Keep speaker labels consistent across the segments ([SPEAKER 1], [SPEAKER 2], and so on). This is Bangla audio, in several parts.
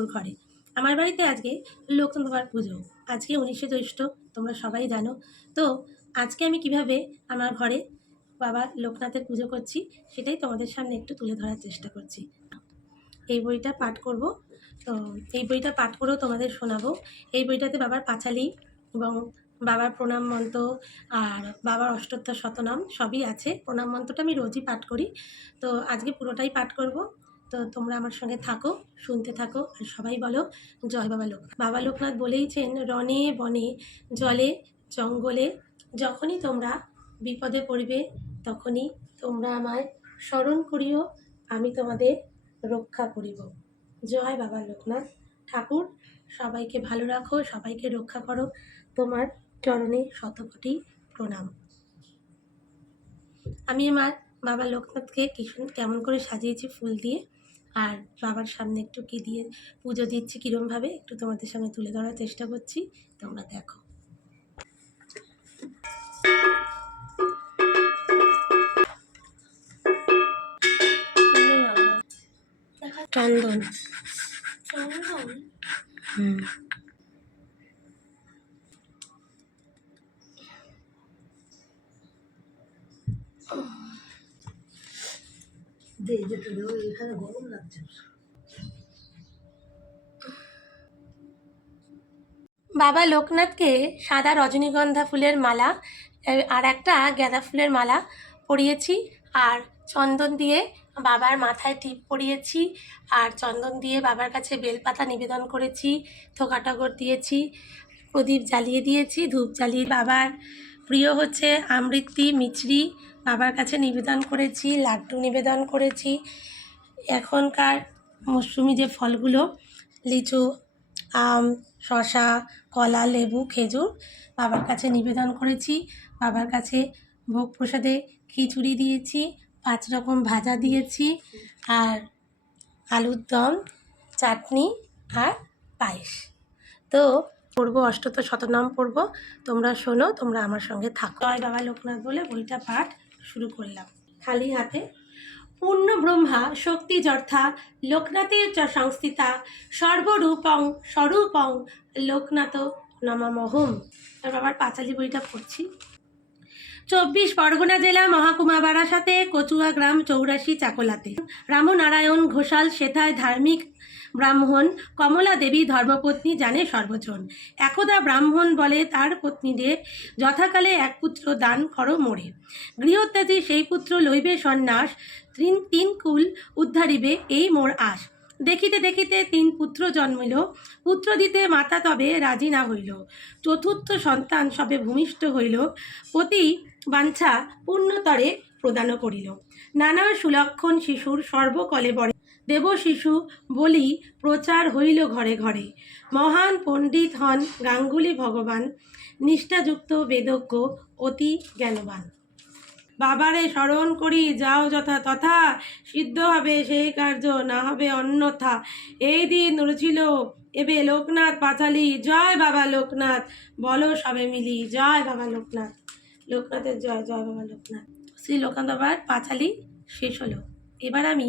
[SPEAKER 1] ঠাকুর ঘরে। আমার বাড়িতে আজকে লোকনাথ বাবার পুজো। আজকে উনিশে জ্যৈষ্ঠ, তোমরা সবাই জানো। তো আজকে আমি কীভাবে আমার ঘরে বাবা লোকনাথের পুজো করছি, সেটাই তোমাদের সামনে একটু তুলে ধরার চেষ্টা করছি। এই বইটা পাঠ করব। তো এই বইটা পাঠ করেও তোমাদের শোনাবো। এই বইটাতে বাবার পাঁচালি এবং বাবার প্রণাম মন্ত্র আর বাবার অষ্টোত্তর শতনাম সবই আছে। প্রণাম মন্ত্রটা আমি রোজই পাঠ করি। তো আজকে পুরোটাই পাঠ করব। তো তোমরা আমার সঙ্গে থাকো, শুনতে থাকো, আর সবাই বলো, জয় বাবা লোক, বাবা লোকনাথ বলেইছেন রনে বনে, জলে, জঙ্গলে, যখনই তোমরা বিপদে পড়বে, তখনই তোমরা আমায় স্মরণ করিও, আমি তোমাদের রক্ষা করিব। জয় বাবা লোকনাথ ঠাকুর, সবাইকে ভালো রাখো, সবাইকে রক্ষা করো, তোমার চরণে শতকোটি প্রণাম। আমি আমার বাবা লোকনাথকে কি কেমন করে সাজিয়েছি ফুল দিয়ে আর বাবার সামনে একটু কি দিয়ে পুজো দিচ্ছি কীরমভাবে একটু তোমাদের সামনে তুলে ধরার চেষ্টা করছি। তোমরা দেখো। চন্দন। হুম।
[SPEAKER 2] দে এখানে গরম লাগছে।
[SPEAKER 1] বাবা লোকনাথকে সাদা রজনীগন্ধা ফুলের মালা আর একটা গাঁদা ফুলের মালা পরিয়েছি, আর চন্দন দিয়ে বাবার মাথায় টিপ পরিয়েছি, আর চন্দন দিয়ে বাবার কাছে বেলপাতা নিবেদন করেছি, থোকাটগর দিয়েছি, প্রদীপ জ্বালিয়ে দিয়েছি, ধূপ জ্বালিয়ে বাবার প্রিয় হচ্ছে আমৃত্যি মিছরি বাবার কাছে নিবেদন করেছি, লাড্ডু নিবেদন করেছি। এখনকার মৌসুমি যে ফলগুলো, লিচু, আম শশা কলা, লেবু, খেজুর, বাবার কাছে নিবেদন করেছি। বাবার কাছে ভোগ প্রসাদে খিচুড়ি দিয়েছি, পাঁচ রকম ভাজা দিয়েছি, আর আলুর দম, চাটনি আর পায়েস। তো পড়ব অষ্টত শতনাম পড়ব। তোমরা শোনো, তোমরা আমার সঙ্গে থাকো। বাবা লোকনাথ বলে বইটা পাঠ শুরু করলাম। খালি হাতে। পূর্ণ ব্রহ্মা শক্তি যর্থা লোকনাথের চ সংস্থিতা সর্বরূপং স্বরূপং লোকনাথ নমামহম। তারপর আবার পাঁচালি বইটা পড়ছি। চব্বিশ পরগনা জেলা মহাকুমা বারাসাতে কচুয়া গ্রাম চৌরাশি চাকলাতে। রামনারায়ণ ঘোষাল সেথায় ধার্মিক ব্রাহ্মণ কমলা দেবী ধর্মপত্নী জানে সর্বজন। একদা ব্রাহ্মণ বলে তার পত্নীদের যথাকালে এক পুত্র দান করো মোড়ে গৃহত্যাগী সেই পুত্র লইবে সন্ন্যাস, তিন তিন কুল উদ্ধারিবে এই মোর আশ। দেখিতে দেখিতে তিন পুত্র জন্মিল। পুত্র দিতে মাতা তবে রাজি না হইল। চতুর্থ সন্তান সবে ভূমিষ্ঠ হইল। পতি বাঞ্ছা পূর্ণতরে প্রদান করিল। নানা সুলক্ষণ শিশুর সর্বকলে বরে। দেব শিশু বলি প্রচার হইল ঘরে ঘরে। মহান পণ্ডিত হন গাঙ্গুলি ভগবান। নিষ্ঠাযুক্ত বেদজ্ঞ অতি জ্ঞানবান। বাবারে স্মরণ করি, যাও যথা তথা, সিদ্ধ হবে সেই কার্য, না হবে অন্যথা। এই দিন রছিল এবে লোকনাথ পাঁচালি, জয় বাবা লোকনাথ। বলো সবে মিলি, জয় বাবা লোকনাথ। লোকনাথের জয় জয় বাবা লোকনাথ। শ্রী লোকনাথ বাবার পাঁচালি শেষ হলো। এবার আমি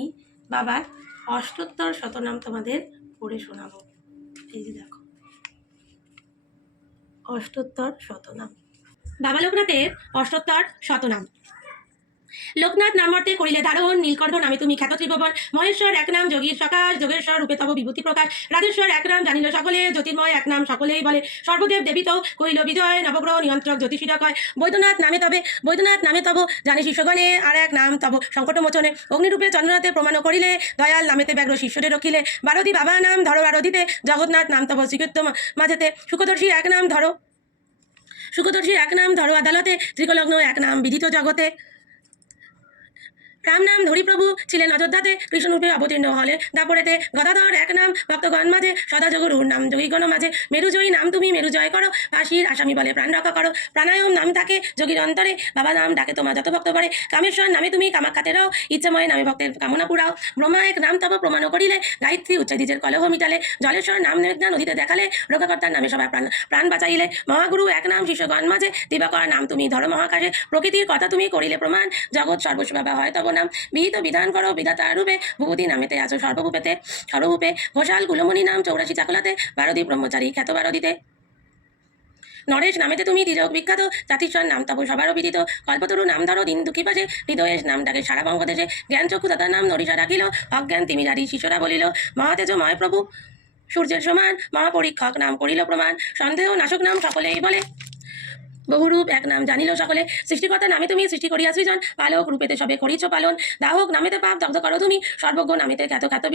[SPEAKER 1] বাবার অষ্টোত্তর শতনাম তোমাদের পড়ে শোনাবো। এই যে দেখো। অষ্টোত্তর শতনাম। বাবা লোকনাথের অষ্টোত্তর শতনাম। লোকনাথ নামর্তে করিলে ধারণ নীলকণ্ঠ নামে তুমি খ্যাত ত্রিভুবন, মহেশ্বর এক নাম, যোগীর সকাশ, যোগেশ্বর রূপে তব বিভূতি প্রকাশ, রাজেশ্বর এক নাম, জানিল সকলে, জ্যোতির্ময় এক নাম, সকলেই বলে, সর্বদেব দেবী তো কইল বিজয়, নবগ্রহ, নিয়ন্ত্রক, জ্যোতিষীরা কয়, বৈদ্যনাথ নামে তবে, বৈদ্যনাথ নামে তব, জানি শিষ্যগণে আর এক নাম তব, সংকট মোচনে, অগ্নিরূপে চন্দ্রনাথে প্রমাণ করিলে, দয়াল নামেতে ব্যাঘ্র শিষ্যরে রখিলে বারদি বাবা নাম ধরো বারদিতে জগন্নাথ নাম তব শ্রীকৃত্য মাঝেতে, সুখদর্শী এক নাম ধরো, সুখদর্শী এক নাম ধরো আদালতে, ত্রিকলগ্ন এক নাম বিদিত জগতে। রাম নাম ধরিপ্রভু ছিলেন অযোধ্যাতে। কৃষ্ণরূপে অবতীর্ণ হলে দাপরেতে গদাধর এক নাম, ভক্তগণ মাঝে, সদাজগুরুর নাম যোগীগণ মাঝে। মেরুজয়ী নাম তুমি মেরু জয় করো কাশীর আসামি বলে প্রাণ রক্ষা করো। প্রাণায়াম নাম থাকে যোগীর অন্তরে, বাবা নাম ডাকে তোমার যত ভক্ত পড়ে কামেশ্বর নামে তুমি কামাখ্যাতে রাও, ইচ্ছাময় নামে ভক্তের কামনা পুরাও। ব্রহ্মা এক নাম তব প্রমাণ করিলে, গায়ত্রী উচ্চাদিজের কলহ মিটালে। জলেশ্বর নাম নিবেদনা নদীতে দেখালে, রক্ষাকর্তার নামে সবার প্রাণ প্রাণ বাঁচাইলে। মহাগুরু এক নাম শিষ্যগণ মাঝে, দিবাকর নাম তুমি ধরো মহাকাশে প্রকৃতির কথা তুমি করিলে প্রমাণ, জগৎ সর্বস্ব হয় তব নাম বিহিত বিধান করো বিধাতা রূপে, ভূপতি নামেতে আছো সর্বভূপেতে। সর্বভূপে ঘোষাল কুলমণি নাম চৌরাশি চাকলাতে, বারদী ব্রহ্মচারী খ্যাত বারদিতে। নরেশ নামেতে তুমি তিলক বিখ্যাত, জাতিস্বর নাম তব সবারও বিদিত কল্পতরু নাম ধরো দিন দুঃখী পাশে হৃদয়েশ নাম ডাকে সারা বঙ্গদেশে। জ্ঞান চক্ষু দাতা নাম নরিষা রাখিল অজ্ঞান তিমিরারি শিশরা বলিল, মহাতেজ ময় প্রভু সূর্যের সমান, মহাপরীক্ষক নাম করিল প্রমাণ, সন্দেহ নাশক নাম সকলেই বলে। বহুরূপ, এক নাম জানিল সকলে। সৃষ্টিকর্তা নামে তুমি সৃষ্টি করিয়া সৃজন পালক রূপেতে সবে করিছ পালন। দাহক নামেতে পাপ, দগ্ধ করো তুমি। সর্বজ্ঞ নামেতে খ্যাত খ্যাত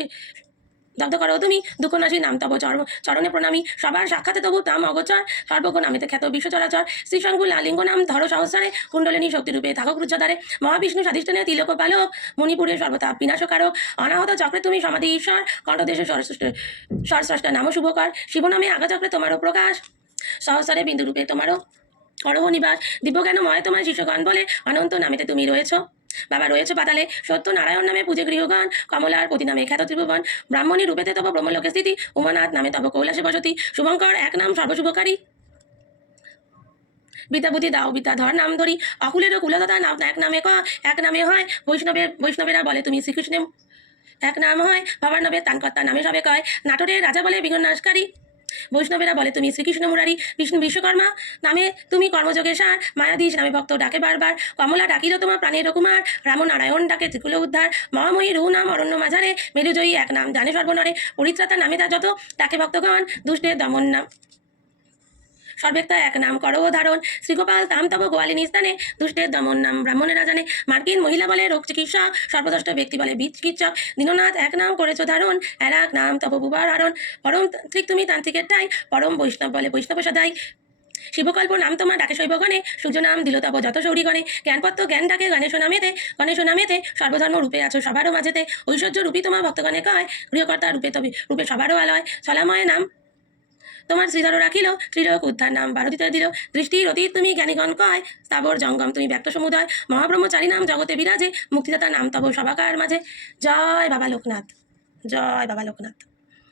[SPEAKER 1] দগ্ধ করো তুমি। দুঃখনাশী নাম তব চরম চরণে প্রণামী। সবার সাক্ষাতে তবু নাম অগোচর। সর্বজ্ঞ নামেতে খ্যাত বিশ্বচরাচর শ্রীশঙ্কু লালিঙ্গ নাম ধরো সহস্রারে। কুণ্ডলিনী শক্তিরূপে থাকক রুজ্জদারে মহাবিষ্ণু সাধিষ্ঠানে তিলক পালক। মণিপুরে সর্বতা বিনাশকারক। অনাহত চক্রে তুমি সমাধি ঈশ্বর। কণ্ঠদেশে সরস্রষ্ট সরস্রষ্টা নাম শুভকর। শিব নামে আগা চক্রে তোমারও প্রকাশ। সহস্রে বিন্দু রূপে তোমারও করহ নিবাস দিব্যজ্ঞানময় তোমার শিষ্যগণ বলে, অনন্ত নামেতে তুমি রয়েছ। বাবা রয়েছে পাতালে সত্য নারায়ণ নামে পূজে গৃহগণ, কমলার পতি নামে খ্যাত ত্রিভুবন, ব্রাহ্মণী রূপেতে তব ব্রহ্মলোকে স্থিতি, উমানাথ নামে তব কৈলাসে বসতি, শুভঙ্কর এক নাম সর্বশুভকারী। বিদ্যাবুদ্ধি দাও বিদ্যাধর নাম ধরি অকুলেরও কুলদাতা নাম এক নামে ক, এক নামে হয় বৈষ্ণবের বৈষ্ণবেরা বলে তুমি শ্রীকৃষ্ণের এক নাম হয় বাবার নবের তানকর্তা নামে সবে কয়, নাটোরের রাজা বলে বিঘ্নাশকারী বৈষ্ণবেরা বলে, তুমি শ্রীকৃষ্ণ মুরারি, বিষ্ণু বিশ্বকর্মা, নামে তুমি কর্মযোগের সার মায়াধীশ নামে ভক্ত ডাকে বারবার, কমলা ডাকিল তোমার প্রাণের কুমার রামনারায়ণ ডাকে ত্রিকুল উদ্ধার, মহাময়ী রু নাম অরণ্য মাঝারে, মেরুজয়ী এক নাম জানে সর্বনরে পরিত্রাতা নামে তা যত ডাকে ভক্তগণ দুষ্টের দমন নাম সর্বেক্তা এক নাম করো ধারণ শ্রীগোপাল তাম তব গোয়ালিনী স্থানে দুষ্টের দমন নাম ব্রাহ্মণেরা জানে। মার্কিন মহিলা বলে রোগ চিকিৎসক সর্বদষ্ট ব্যক্তি বলে বীজ চিকিৎসক। দীননাথ এক নাম করেছ ধারণ এর এক নাম তব বুবার হারণ পরম তান্ত্রিক তুমি তান্ত্রিকের ঠাই পরম বৈষ্ণব বলে বৈষ্ণব সদাই। শিবকল্প নাম তোমার ডাকে শৈবগণে সূর্য নাম দিল তব যত সৌরিগণে জ্ঞানপত্র জ্ঞান ডাকে গণেশ নামেতে গণেশ নামেতে সর্বধর্ম রূপে আছো সবারও মাঝেতে ঐশ্বর্য রূপী তোমার ভক্তগণে কয়, গৃহকর্তা রূপে তবে, রূপে সবারও আলয়। ছলাময় নাম তোমার শ্রীধর রাখিল শ্রীরক উদ্ধার নাম বারদিতে দিল। দৃষ্টির অতীত তুমি জ্ঞানীগণ কয়, স্থাবর জঙ্গম তুমি ব্যক্ত সমুদয়। মহাব্রহ্মচারী নাম জগতে বিরাজে মুক্তিদাতা নাম তব সবাকার মাঝে। জয় বাবা লোকনাথ, জয় বাবা লোকনাথ।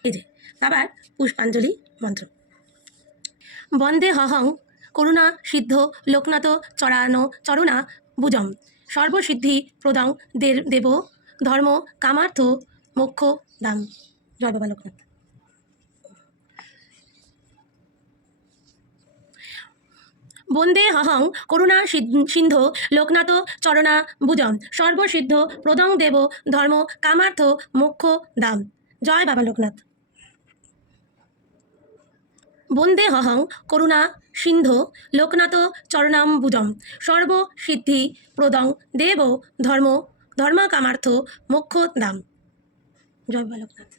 [SPEAKER 1] এই যে বাবার পুষ্পাঞ্জলি মন্ত্র। বন্দে হহং, করুণা সিদ্ধ, লোকনাথ চরানো চরণা বুজম সর্বসিদ্ধি প্রদং দেব, ধর্ম কামার্থ, মোক্ষ দাম। জয় বাবা লোকনাথ। বন্দে হহং করুণা সিন্ধু লোকনাথ চরণা ভুজম সর্বসিদ্ধ প্রদং দেব ধর্ম কামার্থ মোক্ষ দাম। জয় বাবা লোকনাথ। বন্দে হহং করুণা সিন্ধ লোকনাথ চরণাম্বুজম সর্বসিদ্ধি প্রদং দেব ধর্ম ধর্ম কামার্থ মোক্ষ দাম। জয় বাবা লোকনাথ।